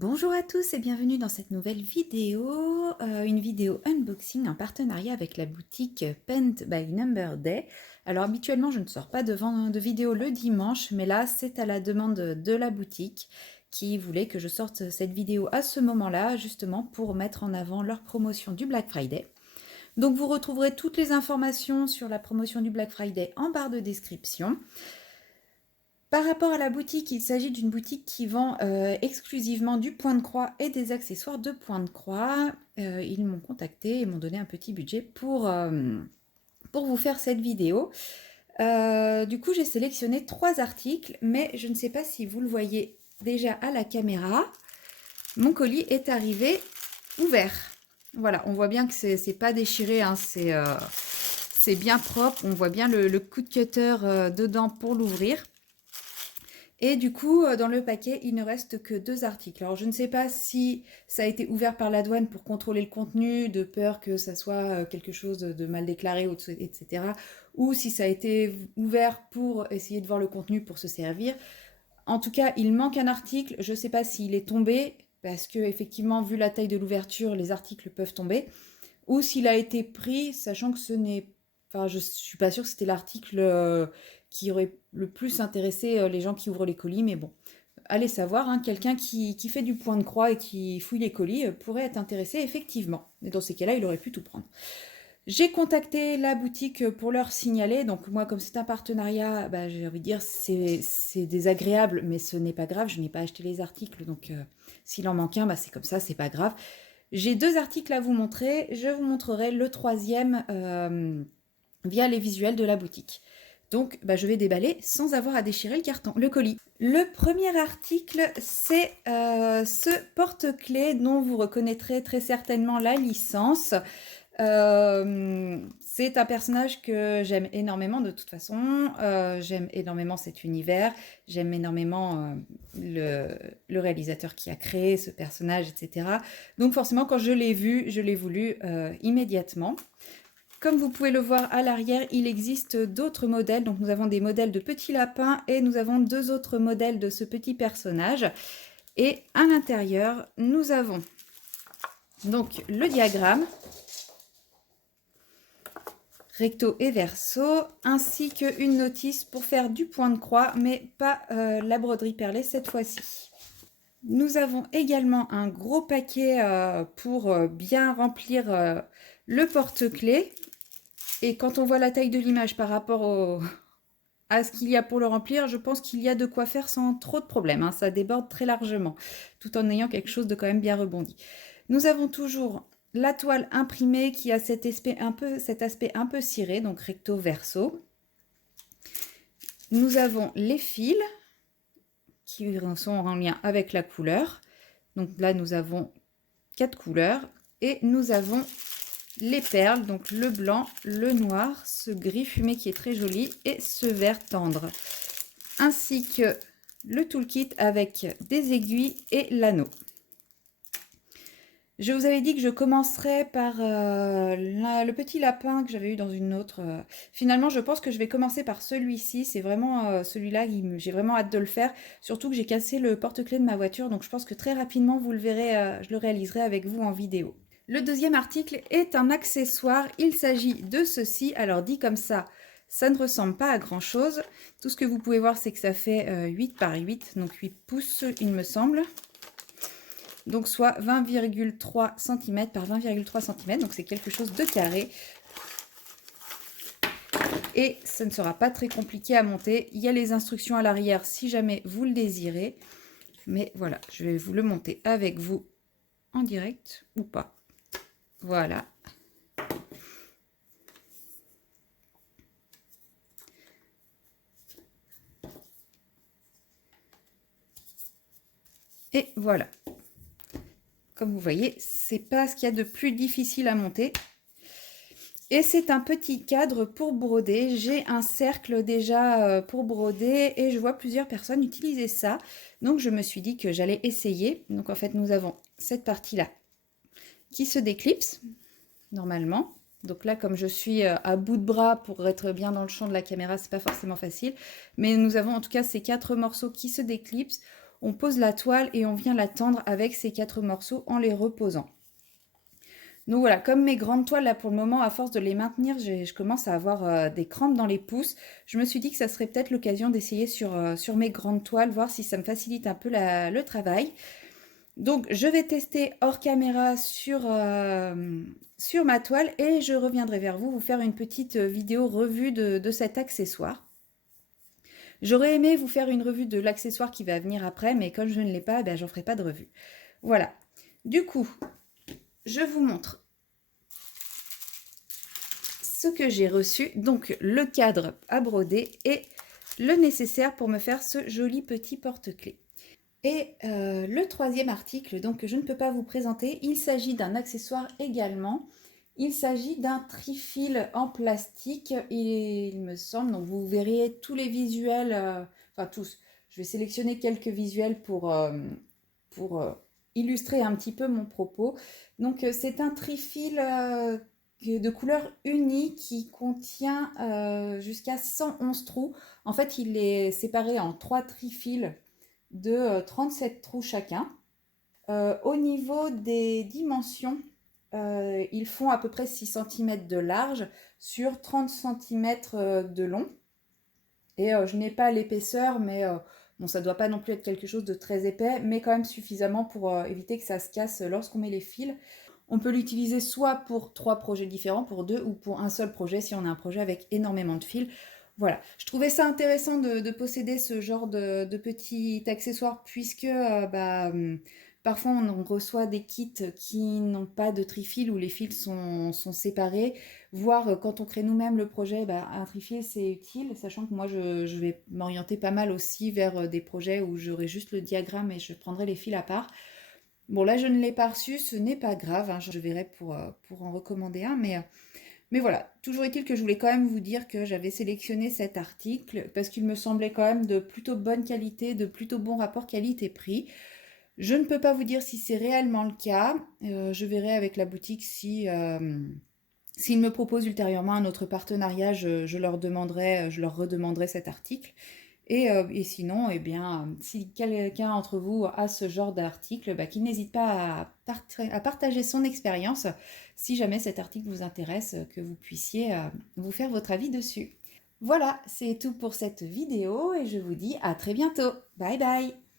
Bonjour à tous et bienvenue dans cette nouvelle vidéo, une vidéo unboxing en partenariat avec la boutique Paint by Number Day. Alors habituellement je ne sors pas de vidéo le dimanche, mais là c'est à la demande de la boutique qui voulait que je sorte cette vidéo à ce moment-là, justement pour mettre en avant leur promotion du Black Friday. Donc vous retrouverez toutes les informations sur la promotion du Black Friday en barre de description. Par rapport à la boutique, il s'agit d'une boutique qui vend exclusivement du point de croix et des accessoires de point de croix. Ils m'ont contacté et m'ont donné un petit budget pour vous faire cette vidéo. Du coup, j'ai sélectionné 3 articles, mais je ne sais pas si vous le voyez déjà à la caméra. Mon colis est arrivé ouvert. Voilà, on voit bien que c'est pas déchiré, hein, c'est bien propre. On voit bien le coup de cutter dedans pour l'ouvrir. Et du coup, dans le paquet, il ne reste que 2 articles. Alors, je ne sais pas si ça a été ouvert par la douane pour contrôler le contenu, de peur que ça soit quelque chose de mal déclaré, etc. Ou si ça a été ouvert pour essayer de voir le contenu pour se servir. En tout cas, il manque un article. Je ne sais pas s'il est tombé, parce que effectivement, vu la taille de l'ouverture, les articles peuvent tomber. Ou s'il a été pris, sachant que ce n'est... Enfin, je suis pas sûre que c'était l'article qui aurait le plus intéressé les gens qui ouvrent les colis, mais bon, allez savoir, hein, quelqu'un qui fait du point de croix et qui fouille les colis pourrait être intéressé effectivement. Et dans ces cas-là, il aurait pu tout prendre. J'ai contacté la boutique pour leur signaler, donc moi comme c'est un partenariat, bah, j'ai envie de dire c'est désagréable, mais ce n'est pas grave, je n'ai pas acheté les articles, donc s'il en manque un, bah, c'est comme ça, c'est pas grave. J'ai 2 articles à vous montrer, je vous montrerai le 3e via les visuels de la boutique. Donc, bah, je vais déballer sans avoir à déchirer le carton, le colis. Le premier article, c'est ce porte-clés dont vous reconnaîtrez très certainement la licence. C'est un personnage que j'aime énormément de toute façon. J'aime énormément cet univers. J'aime énormément le réalisateur qui a créé ce personnage, etc. Donc forcément, quand je l'ai vu, je l'ai voulu immédiatement. Comme vous pouvez le voir à l'arrière, il existe d'autres modèles. Donc nous avons des modèles de petits lapins et nous avons 2 autres modèles de ce petit personnage. Et à l'intérieur, nous avons donc le diagramme, recto et verso, ainsi qu'une notice pour faire du point de croix, mais pas la broderie perlée cette fois-ci. Nous avons également un gros paquet pour bien remplir le porte-clés. Et quand on voit la taille de l'image par rapport à ce qu'il y a pour le remplir, je pense qu'il y a de quoi faire sans trop de problèmes, hein. Ça déborde très largement, tout en ayant quelque chose de quand même bien rebondi. Nous avons toujours la toile imprimée qui a cet aspect un peu ciré, donc recto verso. Nous avons les fils qui sont en lien avec la couleur. Donc là, nous avons 4 couleurs et nous avons les perles, donc le blanc, le noir, ce gris fumé qui est très joli et ce vert tendre, ainsi que le toolkit avec des aiguilles et l'anneau. Je vous avais dit que je commencerais par le petit lapin que j'avais eu dans une autre. Finalement, je pense que je vais commencer par celui-ci. C'est vraiment celui-là, j'ai vraiment hâte de le faire. Surtout que j'ai cassé le porte-clés de ma voiture. Donc je pense que très rapidement, vous le verrez, je le réaliserai avec vous en vidéo. Le deuxième article est un accessoire. Il s'agit de ceci. Alors dit comme ça ne ressemble pas à grand chose. Tout ce que vous pouvez voir, c'est que ça fait 8 par 8, donc 8 pouces, il me semble. Donc soit 20,3 cm par 20,3 cm, donc c'est quelque chose de carré. Et ça ne sera pas très compliqué à monter. Il y a les instructions à l'arrière si jamais vous le désirez. Mais voilà, je vais vous le monter avec vous en direct ou pas. Voilà. Et voilà. Comme vous voyez, c'est pas ce qu'il y a de plus difficile à monter. Et c'est un petit cadre pour broder. J'ai un cercle déjà pour broder et je vois plusieurs personnes utiliser ça. Donc je me suis dit que j'allais essayer. Donc en fait, nous avons cette partie-là qui se déclipse normalement. Donc là, comme je suis à bout de bras pour être bien dans le champ de la caméra, c'est pas forcément facile. Mais nous avons en tout cas ces 4 morceaux qui se déclipsent. on pose la toile et on vient la tendre avec ces 4 morceaux en les reposant. Donc voilà, comme mes grandes toiles, là, pour le moment, à force de les maintenir, je commence à avoir des crampes dans les pouces. Je me suis dit que ça serait peut-être l'occasion d'essayer sur mes grandes toiles, voir si ça me facilite un peu le travail. Donc, je vais tester hors caméra sur ma toile et je reviendrai vers vous faire une petite vidéo revue de cet accessoire. J'aurais aimé vous faire une revue de l'accessoire qui va venir après, mais comme je ne l'ai pas, ben, j'en ferai pas de revue. Voilà. Du coup, je vous montre ce que j'ai reçu. Donc, le cadre à broder et le nécessaire pour me faire ce joli petit porte-clés. Et le troisième article, donc, que je ne peux pas vous présenter, il s'agit d'un accessoire également. Il s'agit d'un trifil en plastique, il me semble. Donc, vous verrez tous les visuels, enfin tous. Je vais sélectionner quelques visuels pour illustrer un petit peu mon propos. Donc, c'est un trifil de couleur unie qui contient jusqu'à 111 trous. En fait, il est séparé en 3 trifils de 37 trous chacun. Au niveau des dimensions, ils font à peu près 6 cm de large sur 30 cm de long. Et je n'ai pas l'épaisseur, mais bon, ça ne doit pas non plus être quelque chose de très épais, mais quand même suffisamment pour éviter que ça se casse lorsqu'on met les fils. On peut l'utiliser soit pour 3 projets différents, pour 2 ou pour un seul projet si on a un projet avec énormément de fils. Voilà, je trouvais ça intéressant de posséder ce genre de petit accessoire puisque parfois on reçoit des kits qui n'ont pas de trifil où les fils sont séparés, voire quand on crée nous-mêmes le projet, un trifil c'est utile, sachant que moi je vais m'orienter pas mal aussi vers des projets où j'aurai juste le diagramme et je prendrai les fils à part. Bon là je ne l'ai pas reçu, ce n'est pas grave, hein, je verrai pour en recommander un, mais voilà, toujours est-il que je voulais quand même vous dire que j'avais sélectionné cet article parce qu'il me semblait quand même de plutôt bonne qualité, de plutôt bon rapport qualité-prix. Je ne peux pas vous dire si c'est réellement le cas. Je verrai avec la boutique si, s'ils me proposent ultérieurement un autre partenariat, je leur demanderai, je leur redemanderai cet article. Et sinon, eh bien, si quelqu'un d'entre vous a ce genre d'article, qu'il n'hésite pas à partager son expérience si jamais cet article vous intéresse, que vous puissiez vous faire votre avis dessus. Voilà, c'est tout pour cette vidéo et je vous dis à très bientôt. Bye bye!